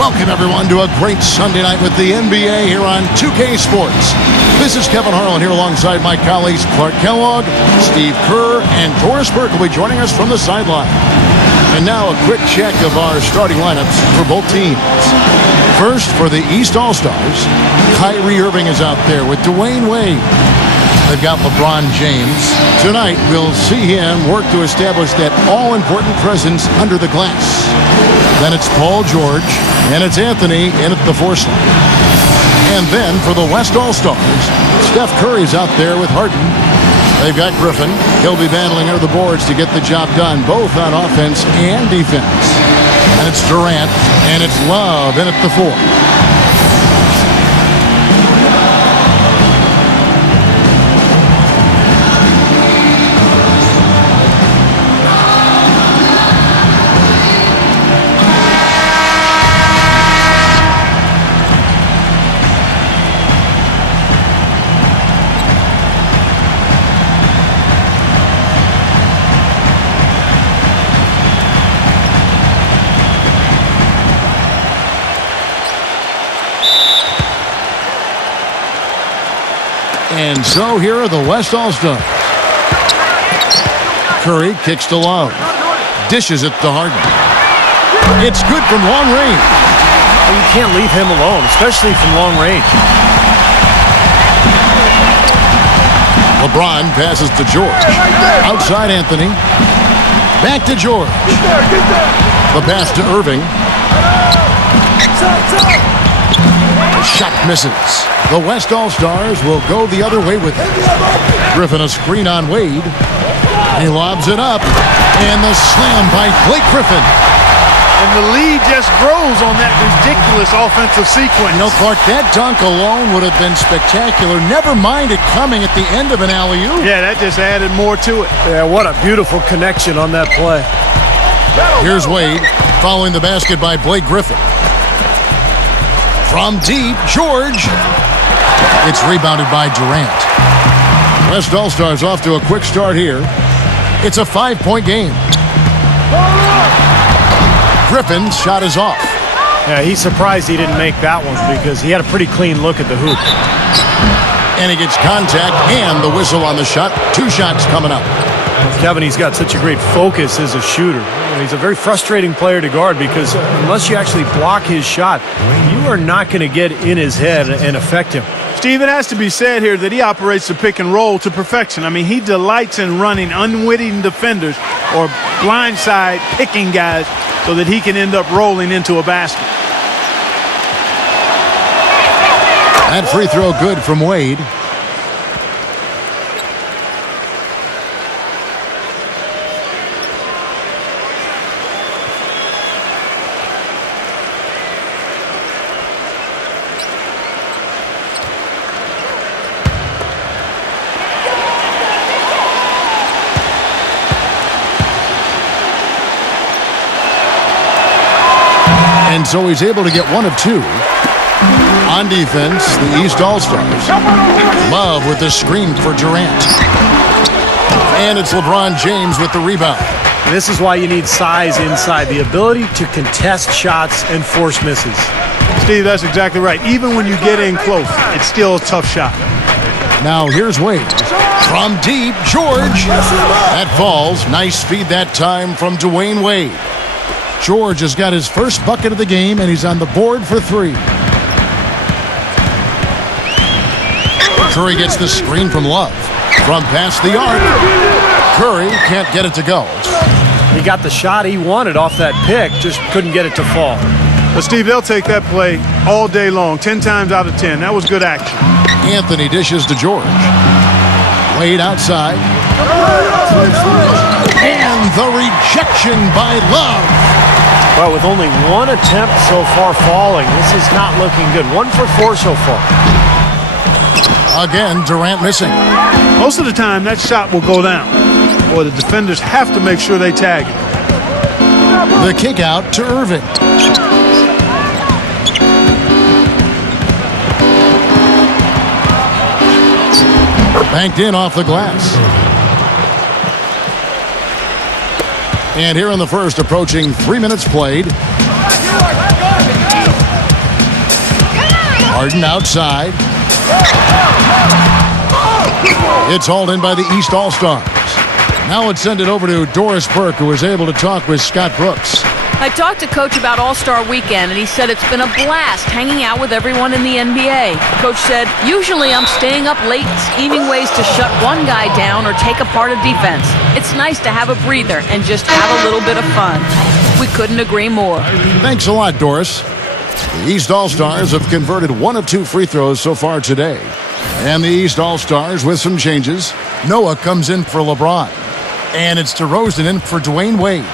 Welcome, everyone, to a great Sunday night with the NBA here on 2K Sports. This is Kevin Harlan here alongside my colleagues Clark Kellogg, Steve Kerr, and Doris Burke will be joining us from the sideline. And now a quick check of our starting lineups for both teams. First, for the East All-Stars, Kyrie Irving is out there with Dwayne Wade. They've got LeBron James. Tonight, we'll see him work to establish that all-important presence under the glass. Then it's Paul George, and it's Anthony in at the four slot. And then for the West All-Stars, Steph Curry's out there with Harden. They've got Griffin. He'll be battling under the boards to get the job done, both on offense and defense. And it's Durant, and it's Love in at the four. And so here are the West All-Stars. Curry kicks to Love. Dishes it to Harden. It's good from long range. Well, you can't leave him alone, especially from long range. LeBron passes to George. Outside Anthony. Back to George. The pass to Irving. The shot misses. The West All-Stars will go the other way with it. Griffin a screen on Wade. He lobs it up. And the slam by Blake Griffin. And the lead just grows on that ridiculous offensive sequence. You know, Clark, that dunk alone would have been spectacular. Never mind it coming at the end of an alley-oop. Yeah, that just added more to it. Yeah, what a beautiful connection on that play. Here's Wade following the basket by Blake Griffin. From deep, George. It's rebounded by Durant. West All-Stars off to a quick start here. It's a 5-point game. Griffin's shot is off. Yeah, he's surprised he didn't make that one because he had a pretty clean look at the hoop. And he gets contact and the whistle on the shot. 2 shots coming up. Kevin, he's got such a great focus as a shooter. He's a very frustrating player to guard because unless you actually block his shot, you are not going to get in his head and affect him. Steve, it has to be said here that he operates the pick and roll to perfection. I mean, he delights in running unwitting defenders or blindside picking guys so that he can end up rolling into a basket. That free throw good from Wade. And so he's able to get 1 of 2. On defense, the East All-Stars. Love with the screen for Durant. And it's LeBron James with the rebound. This is why you need size inside, the ability to contest shots and force misses. Steve, that's exactly right. Even when you get in close, it's still a tough shot. Now here's Wade. From deep, George. That falls. Nice feed that time from Dwayne Wade. George has got his first bucket of the game, and he's on the board for 3. Curry gets the screen from Love. From past the arc. Curry can't get it to go. He got the shot he wanted off that pick, just couldn't get it to fall. But, Steve, they'll take that play all day long, 10 times out of 10. That was good action. Anthony dishes to George. Wade outside. And the rejection by Love. Well, with only 1 attempt so far falling, this is not looking good. 1 for 4 so far. Again, Durant missing. Most of the time, that shot will go down. Or the defenders have to make sure they tag it. The kick out to Irving. Banked in off the glass. And here in the first, approaching 3 minutes played. Harden outside. It's hauled in by the East All-Stars. Now let's send it over to Doris Burke, who was able to talk with Scott Brooks. I talked to Coach about All-Star Weekend, and he said it's been a blast hanging out with everyone in the NBA. Coach said, usually I'm staying up late scheming ways to shut one guy down or take apart a defense. It's nice to have a breather and just have a little bit of fun. We couldn't agree more. Thanks a lot, Doris. The East All-Stars have converted 1 of 2 free throws so far today. And the East All-Stars with some changes. Noah comes in for LeBron. And it's DeRozan in for Dwayne Wade.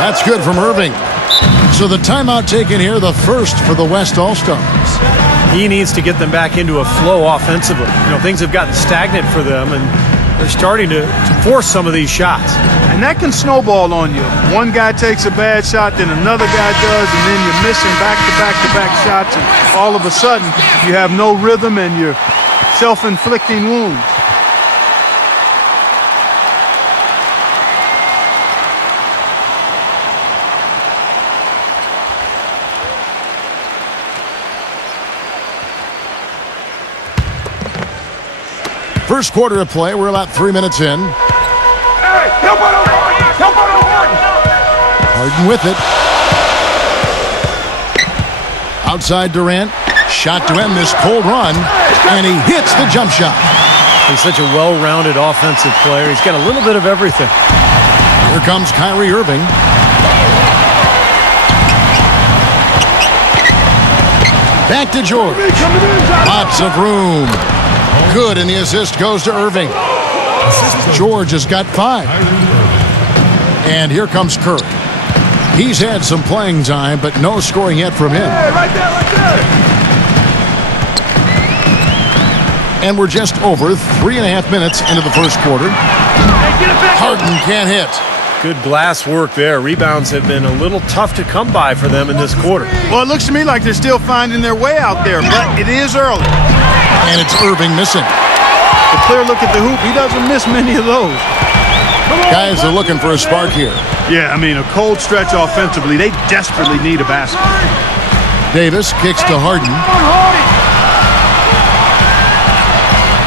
That's good from Irving. So the timeout taken here, the first for the West All-Stars. He needs to get them back into a flow offensively. You know, things have gotten stagnant for them, and they're starting to force some of these shots. And that can snowball on you. One guy takes a bad shot, then another guy does, and then you're missing back-to-back-to-back shots, and all of a sudden you have no rhythm and you're self-inflicting wounds. First quarter of play, we're about 3 minutes in. Harden with it. Outside Durant. Shot to end this cold run. And he hits the jump shot. He's such a well-rounded offensive player. He's got a little bit of everything. Here comes Kyrie Irving. Back to George. Lots of room. Good, and the assist goes to Irving. George has got 5. And here comes Curry. He's had some playing time, but no scoring yet from him. Right there. And we're just over 3.5 minutes into the first quarter. Harden can't hit. Good glass work there. Rebounds have been a little tough to come by for them in this quarter. Well, it looks to me like they're still finding their way out there, but it is early. And it's Irving missing. A clear look at the hoop. He doesn't miss many of those. Guys are looking for a spark here. Yeah, I mean, a cold stretch offensively. They desperately need a basket. Davis kicks to Harden.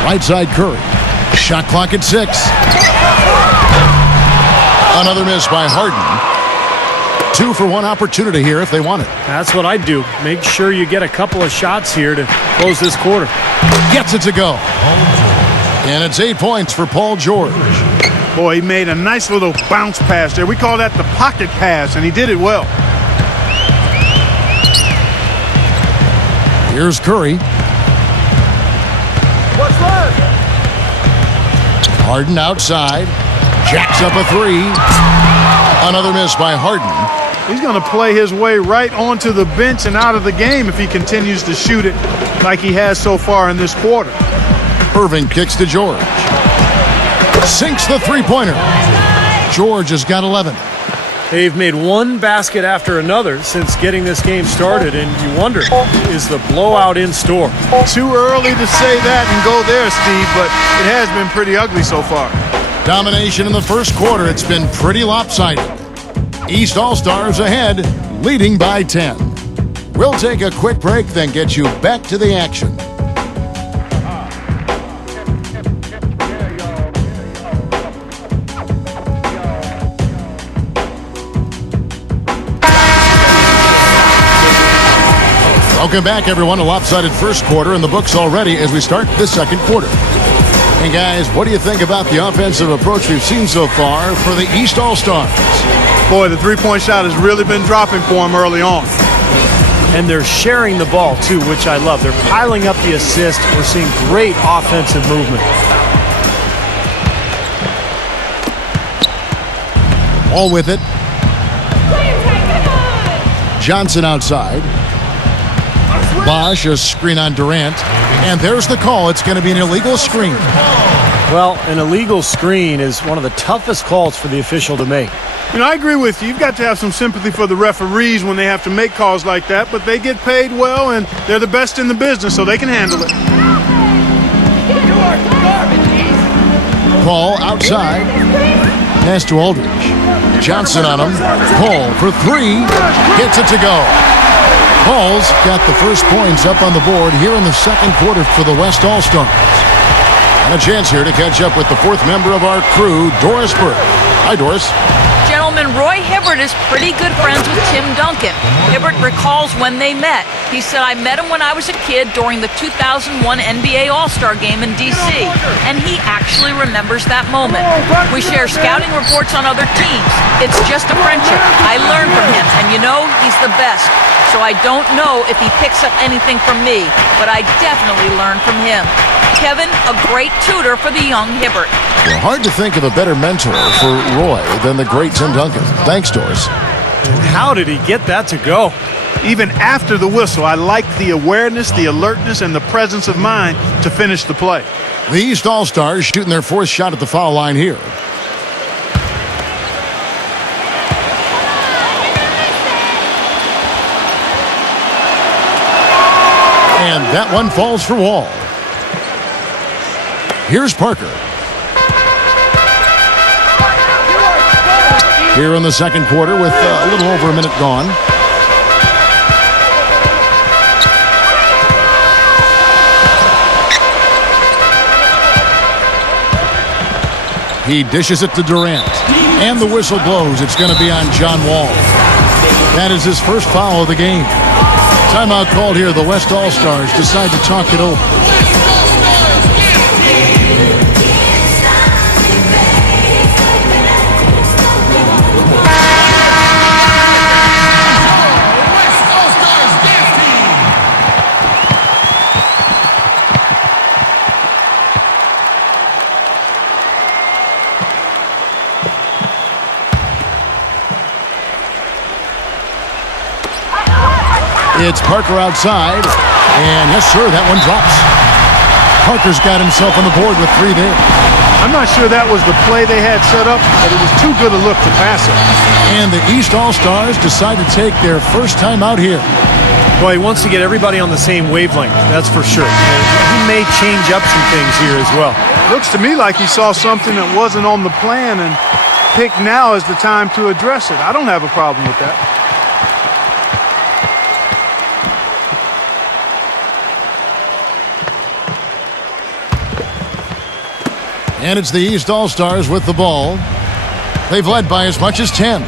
Right side Curry. Shot clock at 6. Another miss by Harden. 2 for 1 opportunity here if they want it. That's what I'd do. Make sure you get a couple of shots here to close this quarter. Gets it to go. And it's 8 points for Paul George. Boy, he made a nice little bounce pass there. We call that the pocket pass, and he did it well. Here's Curry. What's left? Harden outside. Jacks up a 3. Another miss by Harden. He's going to play his way right onto the bench and out of the game if he continues to shoot it like he has so far in this quarter. Irving kicks to George. Sinks the three-pointer. George has got 11. They've made one basket after another since getting this game started, and you wonder, is the blowout in store? Too early to say that and go there, Steve, but it has been pretty ugly so far. Domination in the first quarter. It's been pretty lopsided. East All-Stars ahead, leading by 10. We'll take a quick break, then get you back to the action. Welcome back, everyone. A lopsided first quarter in the books already as we start the second quarter. And guys, what do you think about the offensive approach we've seen so far for the East All-Stars? Boy, the three-point shot has really been dropping for him early on. And they're sharing the ball, too, which I love. They're piling up the assist. We're seeing great offensive movement. All with it. Johnson outside. Bosch, a screen on Durant. And there's the call. It's going to be an illegal screen. Well, an illegal screen is one of the toughest calls for the official to make. You know, I agree with you. You've got to have some sympathy for the referees when they have to make calls like that, but they get paid well, and they're the best in the business, so they can handle it. Call outside. Pass to Aldridge. Johnson on him. Paul for three. Gets it to go. Paul's got the first points up on the board here in the second quarter for the West All-Stars. And a chance here to catch up with the fourth member of our crew, Doris Burke. Hi, Doris. Gentlemen, Roy Hibbert is pretty good friends with Tim Duncan. Hibbert recalls when they met. He said, I met him when I was a kid during the 2001 NBA All-Star Game in D.C., and he actually remembers that moment. We share scouting reports on other teams. It's just a friendship. I learn from him, and you know, he's the best. So I don't know if he picks up anything from me, but I definitely learn from him. Kevin, a great tutor for the young Hibbert. Well, hard to think of a better mentor for Roy than the great Tim Duncan. Thanks, Doris. And how did he get that to go? Even after the whistle, I like the awareness, the alertness, and the presence of mind to finish the play. The East All-Stars shooting their fourth shot at the foul line here. And that one falls for Wall. Here's Parker. Here in the second quarter with a little over a minute gone. He dishes it to Durant. And the whistle blows. It's going to be on John Wall. That is his first foul of the game. Timeout called here. The West All-Stars decide to talk it over. It's Parker outside, and yes, sir, that one drops. Parker's got himself on the board with three there. I'm not sure that was the play they had set up, but it was too good a look to pass it. And the East All-Stars decide to take their first time out here. Well, he wants to get everybody on the same wavelength, that's for sure. And he may change up some things here as well. Looks to me like he saw something that wasn't on the plan and picked now as the time to address it. I don't have a problem with that. And it's the East All-Stars with the ball. They've led by as much as 10.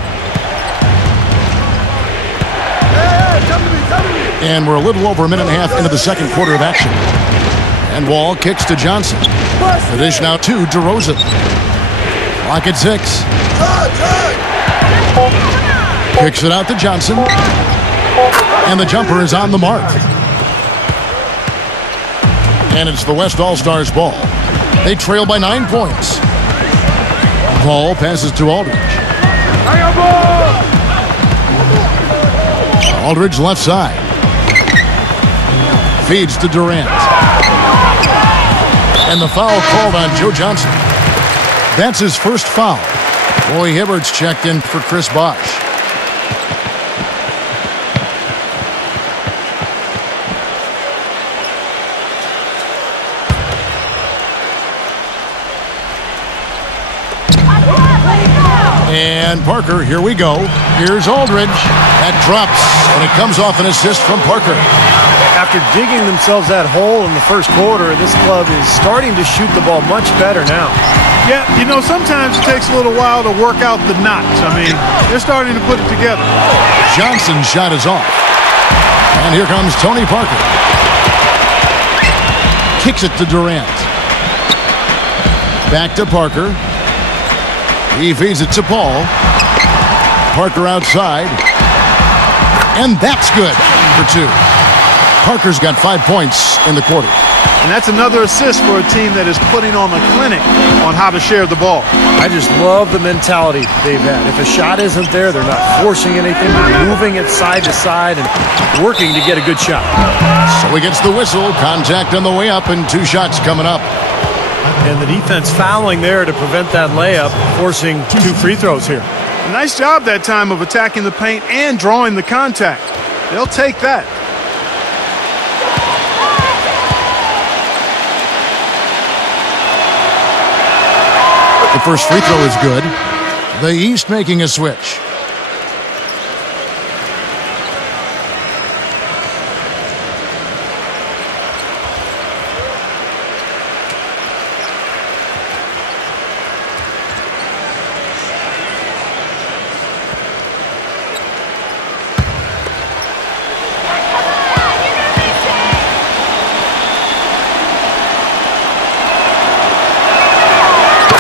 And we're a little over a minute and a half into the second quarter of action. And Wall kicks to Johnson. The dish now to DeRozan. Clock at 6. Kicks it out to Johnson. And the jumper is on the mark. And it's the West All-Stars ball. They trail by 9 points. Ball passes to Aldridge. Aldridge left side. Feeds to Durant. And the foul called on Joe Johnson. That's his first foul. Roy Hibbert's checked in for Chris Bosh. And Parker, here we go. Here's Aldridge. That drops, and it comes off an assist from Parker. After digging themselves that hole in the first quarter, this club is starting to shoot the ball much better now. Yeah, you know, sometimes it takes a little while to work out the knots. I mean, they're starting to put it together. Johnson's shot is off. And here comes Tony Parker. Kicks it to Durant. Back to Parker. He feeds it to Paul. Parker outside. And that's good for 2. Parker's got 5 points in the quarter. And that's another assist for a team that is putting on a clinic on how to share the ball. I just love the mentality they've had. If a shot isn't there, they're not forcing anything. They're moving it side to side and working to get a good shot. So he gets the whistle. Contact on the way up and 2 shots coming up. And the defense fouling there to prevent that layup, forcing 2 free throws here. Nice job that time of attacking the paint and drawing the contact. They'll take that. The first free throw is good. The East making a switch.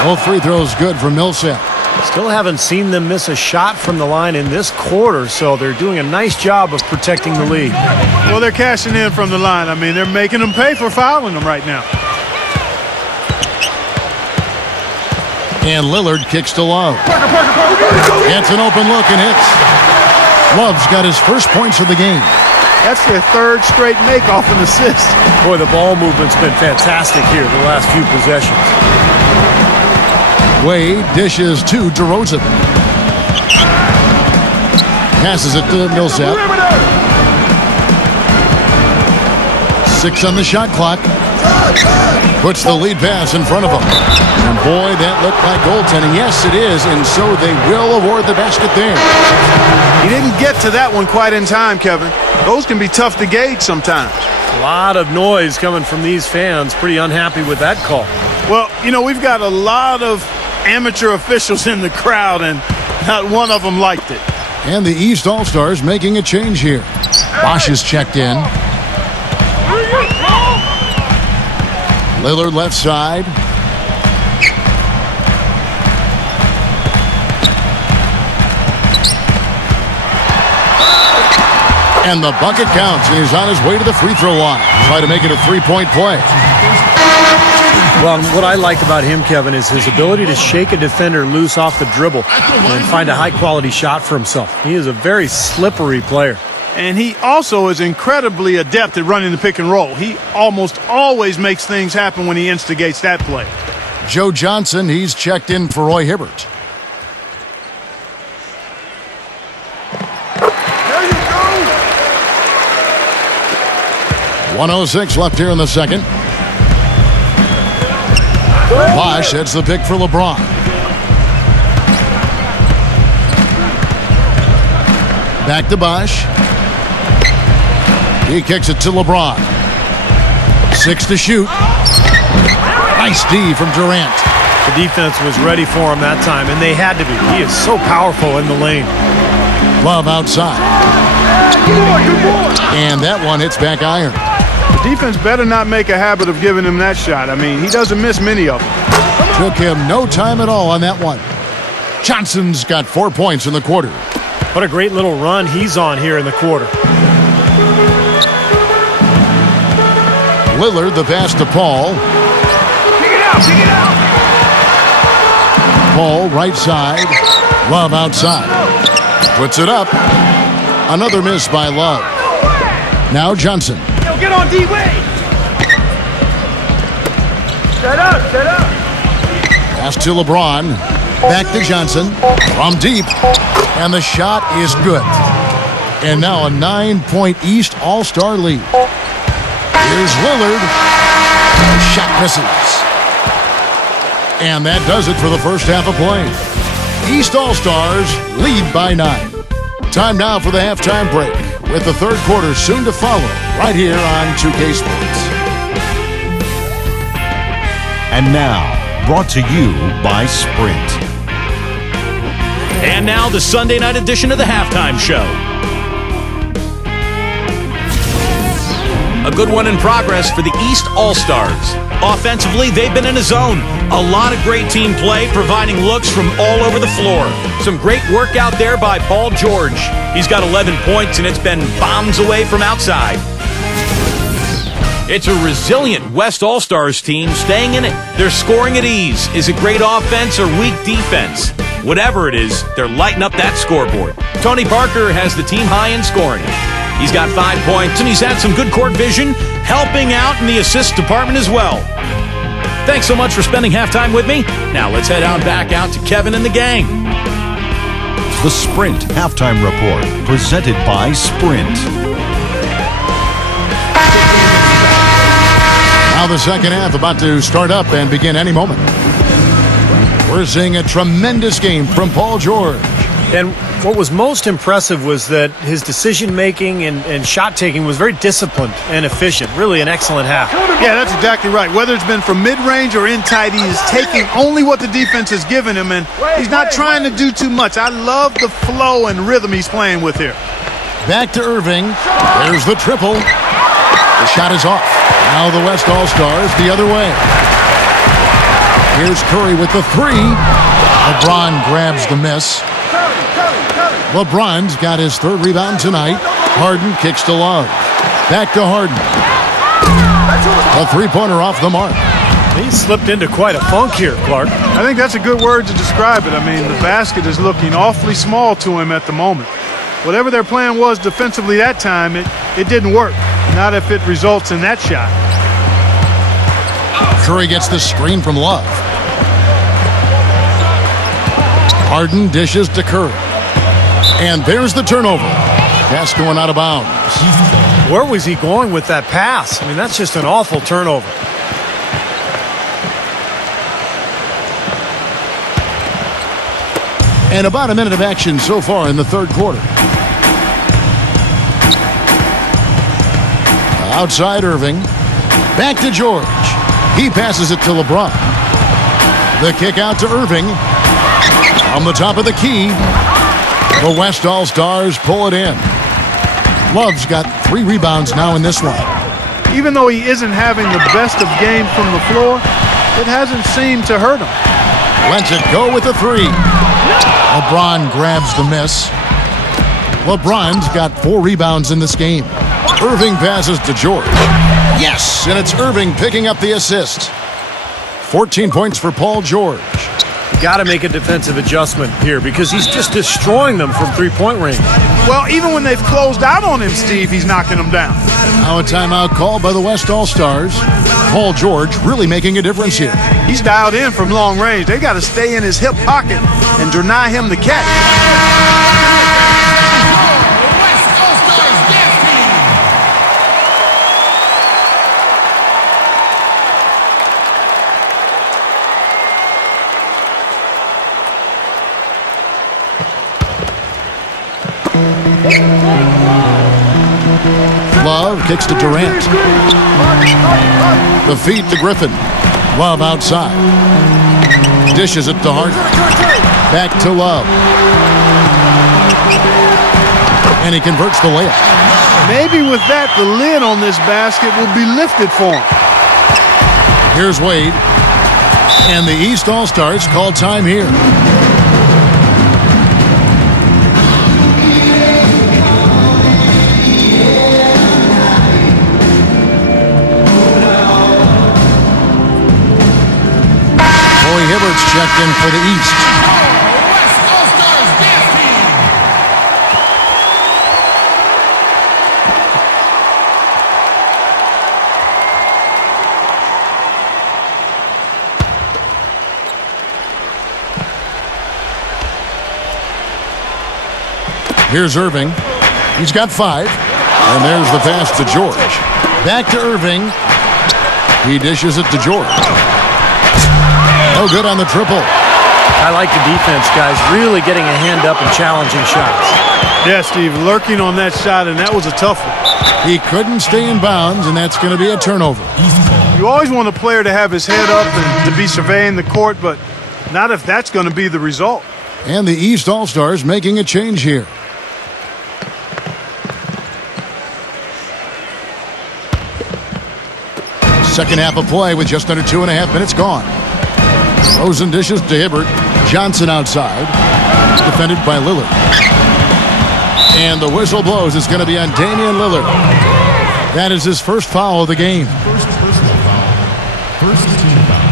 Both free throws good for Millsap. Still haven't seen them miss a shot from the line in this quarter, so they're doing a nice job of protecting the lead. Well, they're cashing in from the line. I mean, they're making them pay for fouling them right now. And Lillard kicks to Love. Gets an open look and hits. Love's got his first points of the game. That's their third straight make off an assist. Boy, the ball movement's been fantastic here the last few possessions. Wade dishes to DeRozan. Passes it to Millsap. 6 on the shot clock. Puts the lead pass in front of him. And boy, that looked like goaltending. Yes, it is, and so they will award the basket there. He didn't get to that one quite in time, Kevin. Those can be tough to gauge sometimes. A lot of noise coming from these fans. Pretty unhappy with that call. Well, you know, we've got a lot of amateur officials in the crowd, and not one of them liked it. And the East All-Stars making a change here. Bosch is checked in. Lillard left side. And the bucket counts, and he's on his way to the free throw line. Try to make it a three-point play. Well, what I like about him, Kevin, is his ability to shake a defender loose off the dribble and find a high-quality shot for himself. He is a very slippery player. And he also is incredibly adept at running the pick and roll. He almost always makes things happen when he instigates that play. Joe Johnson, he's checked in for Roy Hibbert. There you go. 1:06 left here in the second. Bosch heads the pick for LeBron. Back to Bosch. He kicks it to LeBron. 6 to shoot. Nice D from Durant. The defense was ready for him that time, and they had to be. He is so powerful in the lane. Love outside. And that one hits back iron. The defense better not make a habit of giving him that shot. I mean, he doesn't miss many of them. Took him no time at all on that one. Johnson's got 4 points in the quarter. What a great little run he's on here in the quarter. Lillard, the pass to Paul. Kick it out, kick it out. Paul, right side. Love outside. Puts it up. Another miss by Love. Now Johnson. Yo, get on D-Wade. Set up, set up. Pass to LeBron. Back to Johnson. From deep. And the shot is good. And now a 9-point East All-Star lead. Here's Lillard. The shot misses. And that does it for the first half of play. East All-Stars lead by 9. Time now for the halftime break, with the third quarter soon to follow, right here on 2K Sports. And now, brought to you by Sprint. And now the Sunday night edition of the halftime show. A good one in progress for the East All-Stars. Offensively, they've been in a zone. A lot of great team play, providing looks from all over the floor. Some great work out there by Paul George. He's got 11 points, and it's been bombs away from outside. It's a resilient West All-Stars team staying in it. They're scoring at ease. Is it great offense or weak defense? Whatever it is, they're lighting up that scoreboard. Tony Parker has the team high in scoring. He's got 5 points, and he's had some good court vision, helping out in the assist department as well. Thanks so much for spending halftime with me. Now let's head on back out to Kevin and the gang. The Sprint Halftime Report, presented by Sprint. Now the second half about to start up and begin any moment. We're seeing a tremendous game from Paul George. And what was most impressive was that his decision-making and shot-taking was very disciplined and efficient. Really an excellent half. Yeah, that's exactly right. Whether it's been from mid-range or in tight, he is taking only what the defense has given him, and he's not trying to do too much. I love the flow and rhythm he's playing with here. Back to Irving. There's the triple. The shot is off. Now the West All-Stars the other way. Here's Curry with the three. LeBron grabs the miss. LeBron's got his third rebound tonight. Harden kicks to Love. Back to Harden. A three-pointer off the mark. He slipped into quite a funk here, Clark. I think that's a good word to describe it. I mean, the basket is looking awfully small to him at the moment. Whatever their plan was defensively that time, it didn't work. Not if it results in that shot. Curry gets the screen from Love. Harden dishes to Curry. And there's the turnover. Pass going out of bounds. Where was he going with that pass? I mean, that's just an awful turnover. And about a minute of action so far in the third quarter. Outside Irving. Back to George. He passes it to LeBron. The kick out to Irving. On the top of the key. The West All-Stars pull it in. Love's got 3 rebounds now in this one. Even though he isn't having the best of games from the floor, it hasn't seemed to hurt him. Lets it go with the 3. LeBron grabs the miss. LeBron's got 4 rebounds in this game. Irving passes to George. Yes, and it's Irving picking up the assist. 14 points for Paul George. Got to make a defensive adjustment here because he's just destroying them from three-point range. Well, even when they've closed out on him, Steve, he's knocking them down. Now a timeout called by the West All-Stars. Paul George really making a difference here. He's dialed in from long range. They got to stay in his hip pocket and deny him the catch. Love kicks to Durant. The feed to Griffin. Love outside. Dishes it to Harden. Back to Love. And he converts the layup. Maybe with that, the lid on this basket will be lifted for him. Here's Wade. And the East All-Stars call time here. Hibbert's checked in for the East. Here's Irving. He's got 5. And there's the pass to George. Back to Irving. He dishes it to George. No good on the triple. I like the defense, guys. Really getting a hand up and challenging shots. Yeah, Steve, lurking on that shot, and that was a tough one. He couldn't stay in bounds, and that's going to be a turnover. You always want a player to have his head up and to be surveying the court, but not if that's going to be the result. And the East All-Stars making a change here. Second half of play with just under 2.5 minutes gone. Rosen dishes to Hibbert. Johnson outside. Defended by Lillard. And the whistle blows. It's going to be on Damian Lillard. That is his first foul of the game. First foul. First team foul.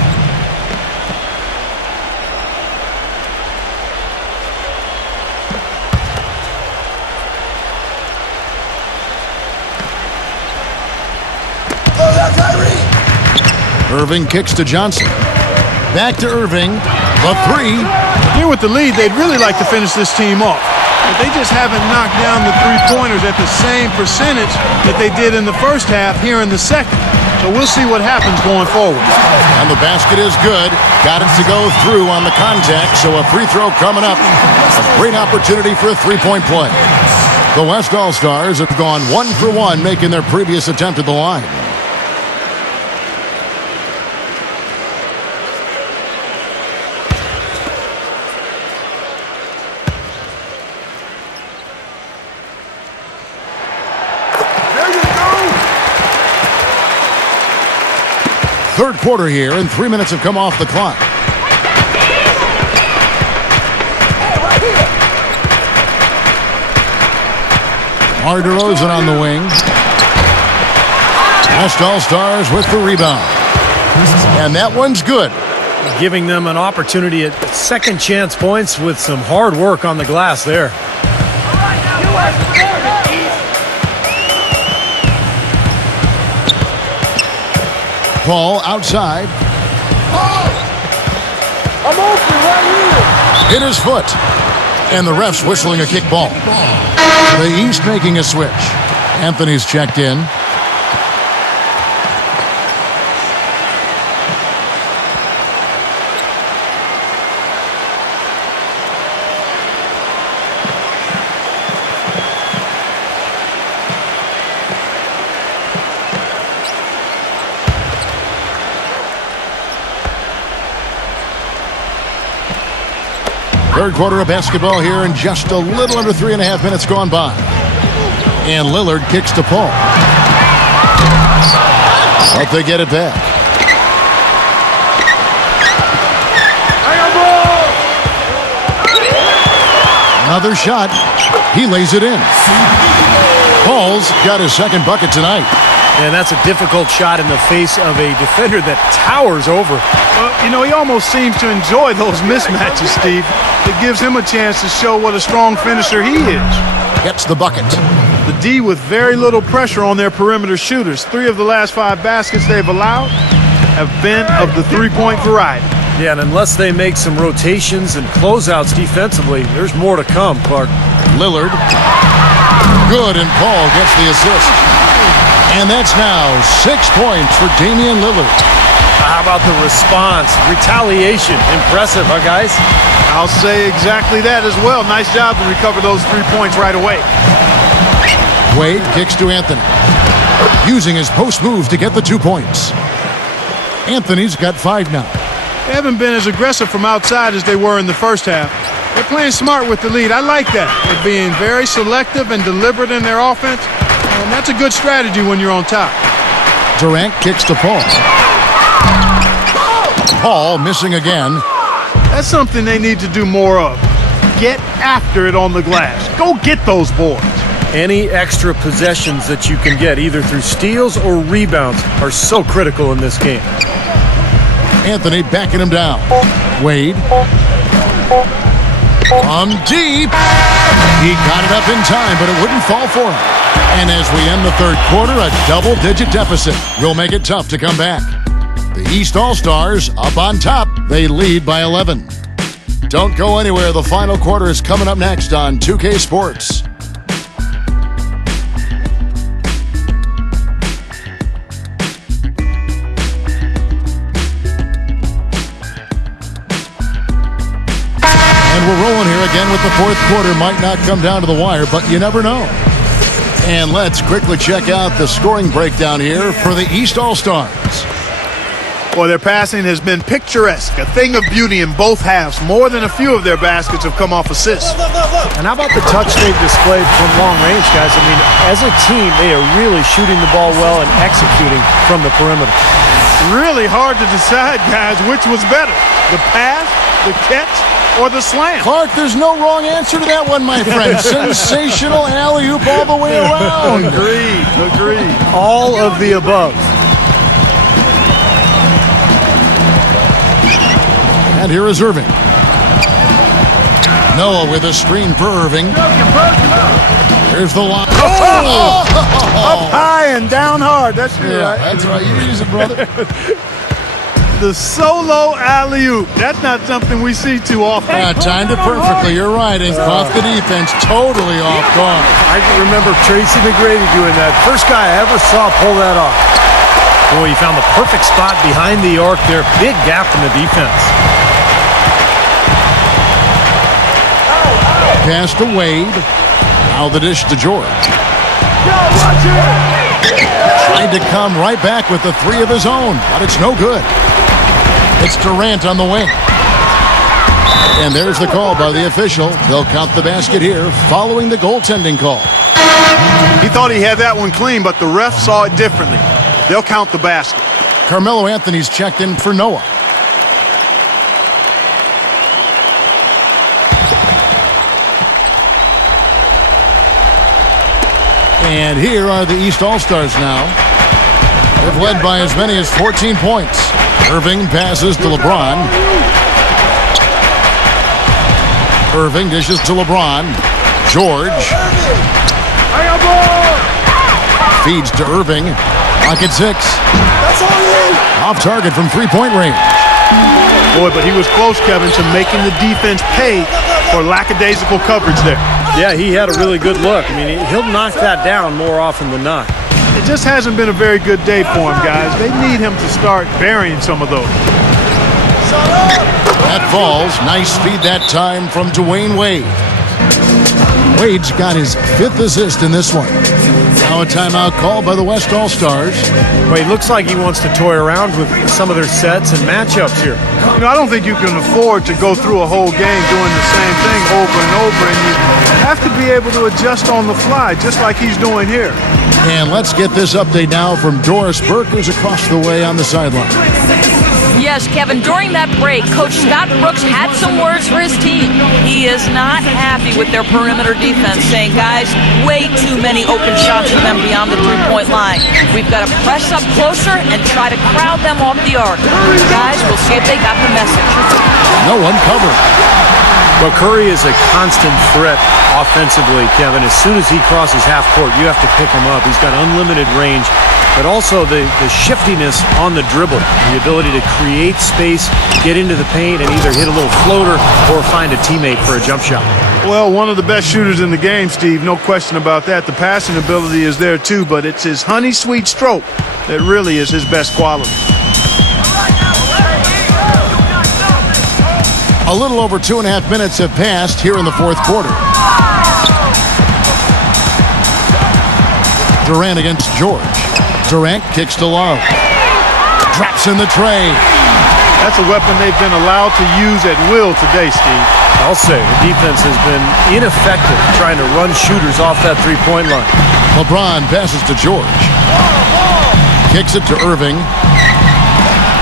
Irving kicks to Johnson. Back to Irving. The 3. Here with the lead, they'd really like to finish this team off. But they just haven't knocked down the three-pointers at the same percentage that they did in the first half here in the second. So we'll see what happens going forward. And the basket is good. Got it to go through on the contact, so a free throw coming up. A great opportunity for a three-point play. The West All-Stars have gone 1 for 1, making their previous attempt at the line. Third quarter here, and 3 minutes have come off the clock. Mar DeRozan on the wing. West All-Stars with the rebound. And that one's good. Giving them an opportunity at second chance points with some hard work on the glass there. Paul outside. I'm open right here. Hit his foot. And the ref's whistling a kick ball. The East making a switch. Anthony's checked in. Third quarter of basketball here, and just a little under 3.5 minutes gone by. And Lillard kicks to Paul. But they get it back. Another shot. He lays it in. Paul's got his second bucket tonight. And that's a difficult shot in the face of a defender that towers over. Well, you know, he almost seems to enjoy those mismatches, Steve. It gives him a chance to show what a strong finisher he is. Gets the bucket. The D with very little pressure on their perimeter shooters. 3 of the last 5 baskets they've allowed have been of the three-point variety. Yeah, and unless they make some rotations and closeouts defensively, there's more to come, Clark. Lillard. Good, and Paul gets the assist. And that's now 6 points for Damian Lillard. How about the response? Retaliation. Impressive, huh, guys? I'll say exactly that as well. Nice job to recover those 3 points right away. Wade kicks to Anthony. Using his post move to get the 2 points. Anthony's got 5 now. They haven't been as aggressive from outside as they were in the first half. They're playing smart with the lead. I like that. They're being very selective and deliberate in their offense. And that's a good strategy when you're on top. Durant kicks to Paul. Paul missing again. That's something they need to do more of. Get after it on the glass. Go get those boards. Any extra possessions that you can get, either through steals or rebounds, are so critical in this game. Anthony backing him down. Wade. From deep. He got it up in time, but it wouldn't fall for him. And as we end the third quarter, a double-digit deficit will make it tough to come back. The East All-Stars up on top. They lead by 11. Don't go anywhere. The final quarter is coming up next on 2K Sports. And we're rolling here again with the fourth quarter. Might not come down to the wire, but you never know. And let's quickly check out the scoring breakdown here for the East All-Stars. Boy, their passing has been picturesque, a thing of beauty in both halves. More than a few of their baskets have come off assists. And how about the touch they've displayed from long range, guys? I mean, as a team, they are really shooting the ball well and executing from the perimeter. Really hard to decide, guys, which was better, the pass, the catch, or the slam. Clark, there's no wrong answer to that one, my friend. Sensational alley-oop all the way around. Agreed. All of the above. And here is Irving. Noah with a screen for Irving. Here's the line. Up high and down hard. That's right. That's right. You use it, brother. The solo alley-oop. That's not something we see too often. Timed it perfectly. You're right. And caught the defense totally off guard. I can remember Tracy McGrady doing that. First guy I ever saw pull that off. Boy, he found the perfect spot behind the arc there. Big gap in the defense. Pass to Wade. Now the dish to George. Tried to come right back with the three of his own, but it's no good. It's Durant on the wing. And there's the call by the official. They'll count the basket here following the goaltending call. He thought he had that one clean, but the ref saw it differently. They'll count the basket. Carmelo Anthony's checked in for Noah. And here are the East All-Stars now. They've led by as many as 14 points. Irving passes to LeBron. Irving dishes to LeBron. George. Feeds to Irving. Pocket 6. Off target from three-point range. Boy, but he was close, Kevin, to making the defense pay for lackadaisical coverage there. Yeah, he had a really good look. I mean, he'll knock that down more often than not. It just hasn't been a very good day for him, guys. They need him to start burying some of those. That falls. Nice feed that time from Dwayne Wade. Wade's got his 5th assist in this one. Now a timeout call by the West All-Stars. Well, he looks like he wants to toy around with some of their sets and matchups here. You know, I don't think you can afford to go through a whole game doing the same thing over and over, and you have to be able to adjust on the fly, just like he's doing here. And let's get this update now from Doris Burke, who's across the way on the sideline. Yes, Kevin, during that break, Coach Scott Brooks had some words for his team. He is not happy with their perimeter defense, saying, guys, way too many open shots for them beyond the three-point line. We've got to press up closer and try to crowd them off the arc. Guys, we'll see if they got the message. No one covered. Well, Curry is a constant threat offensively, Kevin. As soon as he crosses half court, you have to pick him up. He's got unlimited range, but also the shiftiness on the dribble, the ability to create space, get into the paint, and either hit a little floater or find a teammate for a jump shot. Well, one of the best shooters in the game, Steve, no question about that. The passing ability is there too, but it's his honey sweet stroke that really is his best quality. A little over 2.5 minutes have passed here in the fourth quarter. Durant against George. Durant kicks to Love. Drops in the tray. That's a weapon they've been allowed to use at will today, Steve. I'll say the defense has been ineffective trying to run shooters off that three-point line. LeBron passes to George. Kicks it to Irving.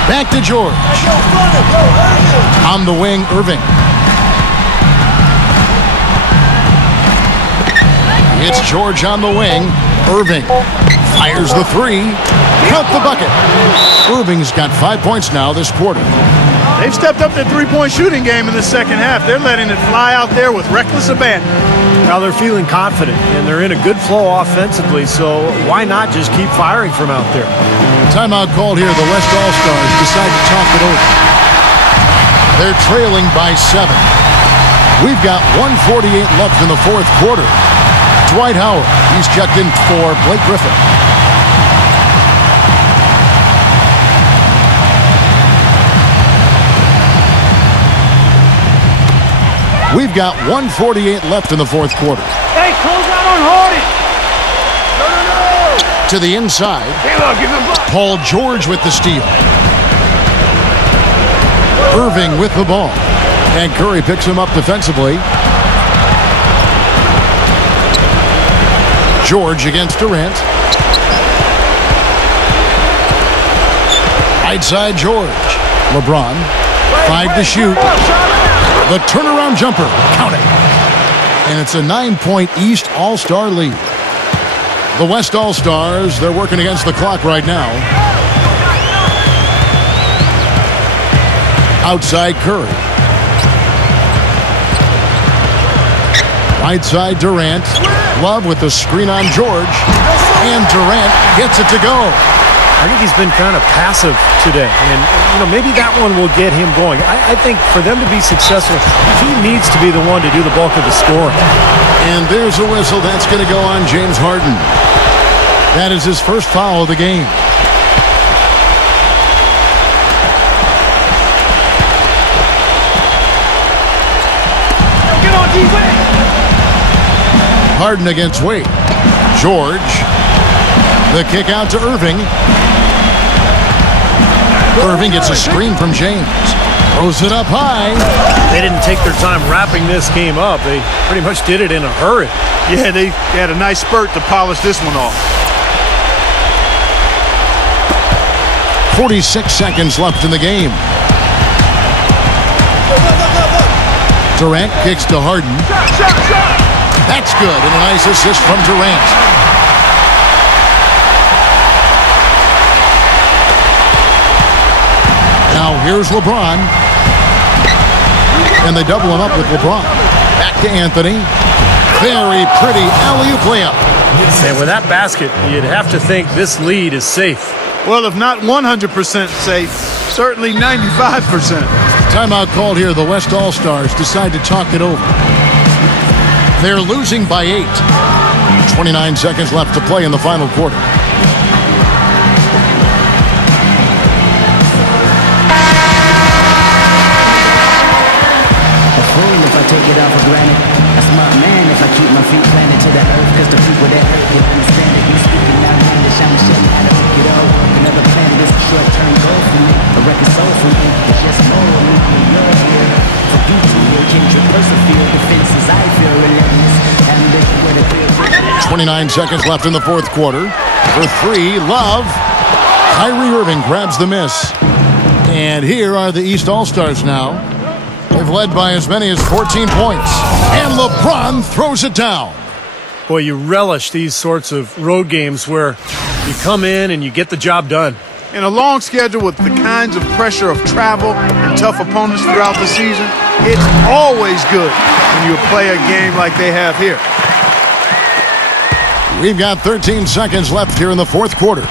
Back to George. On the wing, Irving. It's George on the wing. Irving fires the three. Count the bucket. Irving's got 5 points now this quarter. They've stepped up their three-point shooting game in the second half. They're letting it fly out there with reckless abandon. Now they're feeling confident, and they're in a good flow offensively, so why not just keep firing from out there? Timeout called here. The West All-Stars decide to talk it over. They're trailing by 7. We've got 1:48 left in the fourth quarter. Dwight Howard, he's checked in for Blake Griffin. We've got 1:48 left in the fourth quarter. Hey, close out on Harden. No. To the inside. Paul George with the steal. Irving with the ball. And Curry picks him up defensively. George against Durant. Right side George. LeBron. 5 to shoot. The turnaround jumper. Count it. And it's a 9-point East All-Star lead. The West All-Stars, they're working against the clock right now. Outside Curry. Right side Durant. Love with the screen on George. And Durant gets it to go. I think he's been kind of passive today, and maybe that one will get him going. I think for them to be successful, he needs to be the one to do the bulk of the scoring. And there's a whistle. That's going to go on James Harden. That is his first foul of the game. Harden against Wade. George. The kick out to Irving. Irving gets a screen from James. Throws it up high. They didn't take their time wrapping this game up. They pretty much did it in a hurry. Yeah, they had a nice spurt to polish this one off. 46 seconds left in the game. Durant kicks to Harden. That's good, and a nice assist from Durant. Now here's LeBron. And they double him up with LeBron. Back to Anthony. Very pretty alley-oop layup. And with that basket, you'd have to think this lead is safe. Well, if not 100% safe, certainly 95%. Timeout called here. The West All-Stars decide to talk it over. They're losing by 8. 29 seconds left to play in the final quarter. If I take it all for granted, a smart man if I keep my feet planted to the earth, cause the people that hurt can understand it. You speaking out language, I'm shutting how to pick it all. Another plan, this a short-term goal for me. A record soul for me, it's just more of me when you're here. For you to hear Kendrick persevere, defenses I feel relentless. Ambition with a clear 29 seconds left in the fourth quarter. For 3, Love. Kyrie Irving grabs the miss. And here are the East All-Stars now. They've led by as many as 14 points. And LeBron throws it down. Boy, you relish these sorts of road games where you come in and you get the job done. In a long schedule with the kinds of pressure of travel and tough opponents throughout the season, it's always good when you play a game like they have here. We've got 13 seconds left here in the fourth quarter.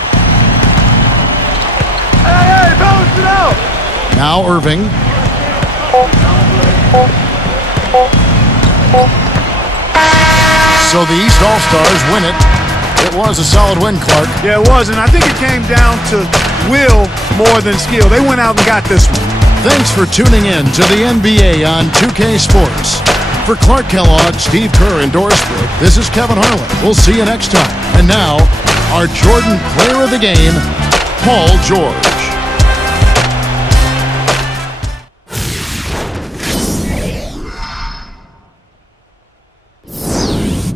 Hey, balance it out! Now Irving. So the East All-Stars win it. It was a solid win, Clark. Yeah, it was, and I think it came down to will more than skill. They went out and got this one. Thanks for tuning in to the NBA on 2K Sports. For Clark Kellogg, Steve Kerr, and Doris Burke, this is Kevin Harlan. We'll see you next time. And now, our Jordan Player of the Game, Paul George.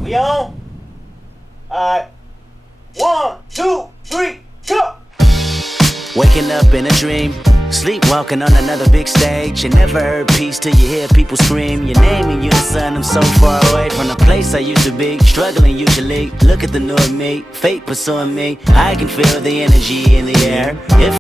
We on? Alright. 1, 2, 3, go! Waking up in a dream, sleepwalking on another big stage. You never heard peace till you hear people scream your name and you the sun. I'm so far away from the place I used to be, struggling usually. Look at the new me, fate pursuing me. I can feel the energy in the air. If